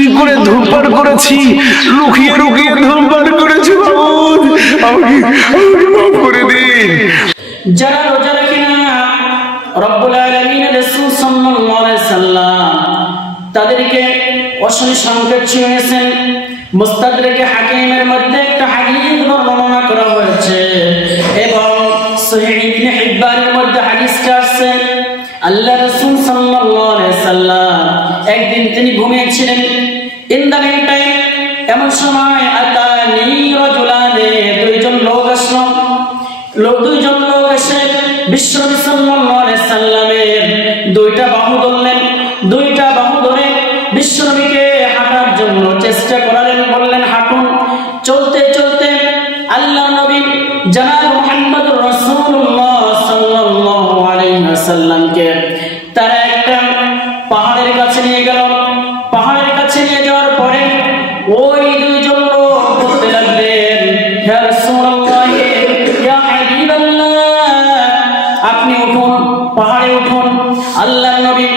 চুরি করে ধূমপান করেছি, লুকিয়ে লুকিয়ে ধূমপান করেছি আমাকে মাফ করে দিন। যারা রোজা রাখে না, রব্বুল আলামিন রাসূল সাল্লাল্লাহু আলাইহি সাল্লাম তাদেরকে অশনি সংকেত হাকিমের মধ্যে একটা হাদিস বর্ণনা করা হয়েছে। এবং সহিহ ইবনে হিব্বানের মধ্যে হাদিসটা আছে আল্লাহ রাসূল সাল্লাল্লাহু আলাইহি সাল্লাম একদিন তিনি ঘুমিয়েছিলেন। ইন দ্য মিন টাইম এমন সময় আতানি রাজুলানে দুইজন লোক আসলো। লোক দুইজন লোক এসে বিশ্ব সাল্লামের দুইটা বাহু ধরলেন। দুইটা বাহু ধরে বিশ্বনবীকে হাঁটার জন্য চেষ্টা করালেন, বললেন, হাঁটুন। চলতে চলতে আল্লাহ নবী জানাব মোহাম্মদ রাসূলুল্লাহ সাল্লাল্লাহু আলাইহি ওয়াসাল্লামকে তারা একটা পাহাড়ের কাছে নিয়ে গেল। পাহাড়ে উঠুন। আল্লাহ নবী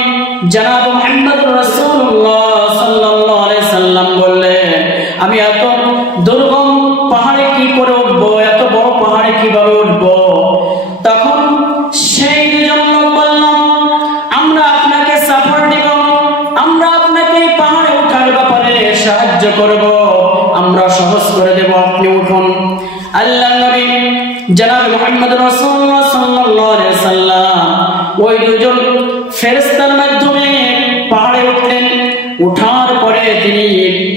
জনাব মুহাম্মদ রাসূলুল্লাহ সাল্লাল্লাহু আলাইহি সাল্লাম বললেন, আমি এত দুর্গম পাহাড়ে কি করে এত বড় পাহাড়ে কীভাবে তখন সেই দুজন লোক আমরা আপনাকে সাপোর্ট দিব, আমরা আপনাকে এই পাহাড়ে ওঠার ব্যাপারে সাহায্য করব, আমরা সহজ করে দেব, আপনি উঠুন। আল্লাহ নবী জনাব মুহাম্মদ রাসূলুল্লাহ সাল্লাল্লাহু আলাইহি সাল্লাম ওই দুজন ফেরেশতার মাধ্যমে পাহাড়ে উঠলেন। উঠার পরে তিনি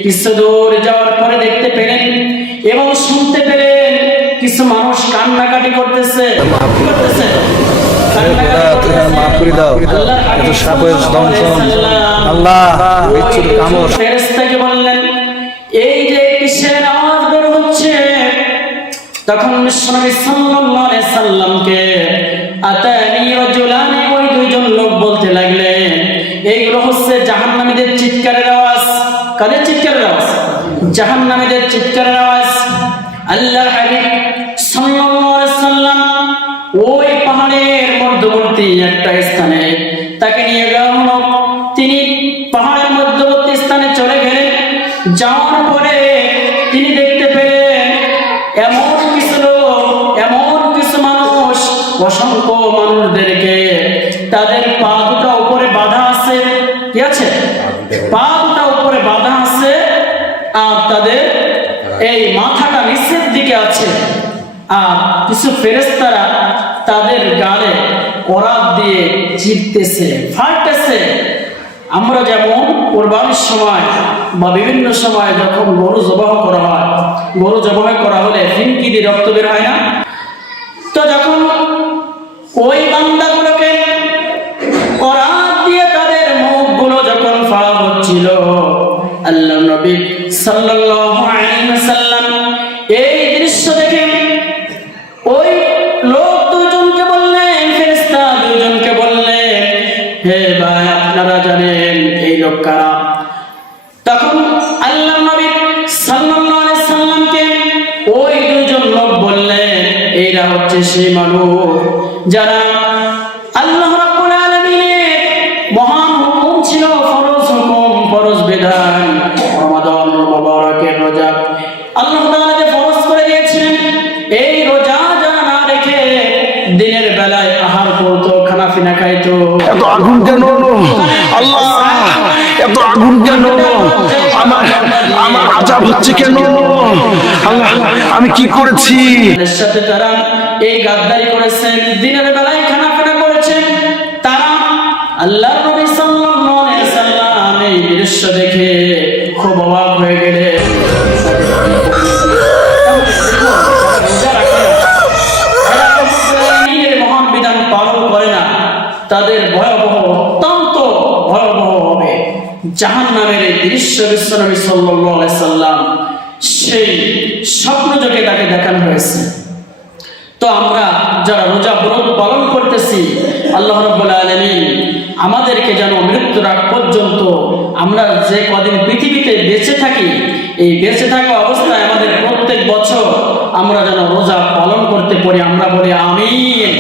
কিছু দূর যাওয়ার পরে দেখতে পেলেন এবং শুনতে পেলেন কিছু মানুষ কান্নাকাটি করতেছে। করতেছে? মাফ করে দাও। এত সাপের দংশন। আল্লাহ বিচ্ছুর কামড়। ফেরেশতাকে বললেন এই যে কিসের আওয়াজ বের হচ্ছে? তখন বিশ্বনবী সাল্লাল্লাহু আলাইহি সাল্লামকে আওয়াজ। আল্লাহর হাবিব সাল্লাল্লাহু আলাইহি সাল্লাম ওই পাহাড়ের মধ্যবর্তী একটা স্থানে তাকে নিয়ে হলো। তিনি পাহাড়ের মধ্যবর্তী স্থানে চলে গেলেন। যাওয়ার পরে তিনি দেখতে পেলেন এমন কিছু লোক, এমন কিছু মানুষ, অসংখ্য মানুষদেরকে তাদের পা দুটো উপরে বাঁধা আছে। কি আছে? পা দুটো উপরে বাঁধা আছে। আর তাদের এই মাথাটা নিচের দিকে আছে। আর কিছু ফেরেস্তারা তাদের গালে করাত দিয়ে চিপতেছে ফাটতেছে। আমরা যেমন কোরবানির সময় বা বিভিন্ন সময় যখন গরু জবাহ করা হয়, গরু জবাহ করা হলে ফিনকি দিয়ে রক্ত বের হয় না? তো যখন ওই বান্দাগুলোকে করাত দিয়ে তাদের মুখগুলো যখন ফাড়া হচ্ছিল, আল্লাহ নবী সাল্লাল্লাহু আলাইহি এই দৃশ্য দেখে ওই লোক দুজনকে বললেন দুজনকে বললেন, হে ভাই, আপনারা জানেন এই লোক তখন আল্লাহ নবী সাল্লাল্লাহু আলাইহি সাল্লামকে ওই দুজন লোক বললেন, এরা হচ্ছে সেই মানুষ যারা এত আগুন কেন? আল্লাহ, এত আগুন কেন? আমার আমার আজাব হচ্ছে কেন? আল্লাহ, আমি কি করেছি? সাথে তারা এই গাদ্দারি করেছেন, দিনের বেলায় খানা খানা করেছেন। তারা আল্লাহ নবী সাল্লাল্লাহু আলাইহি সাল্লাম এই দৃশ্য দেখে তাদের ভয়াবহ অত্যন্ত ভয়াবহ হবে। জাহান নামের এই দৃশ্য বিশ্বনবী সাল্লাম সেই স্বপ্ন যোগে তাকে দেখানো হয়েছে। তো আমরা যারা রোজা ব্রত পালন করতেছি, আল্লাহ রাব্বুল আলামিন আমাদেরকে যেন মৃত্যুর আগ পর্যন্ত আমরা যে কদিন পৃথিবীতে বেঁচে থাকি, এই বেঁচে থাকা অবস্থায় আমাদের প্রত্যেক বছর আমরা যেন রোজা পালন করতে পারি, আমরা বলি আমিন।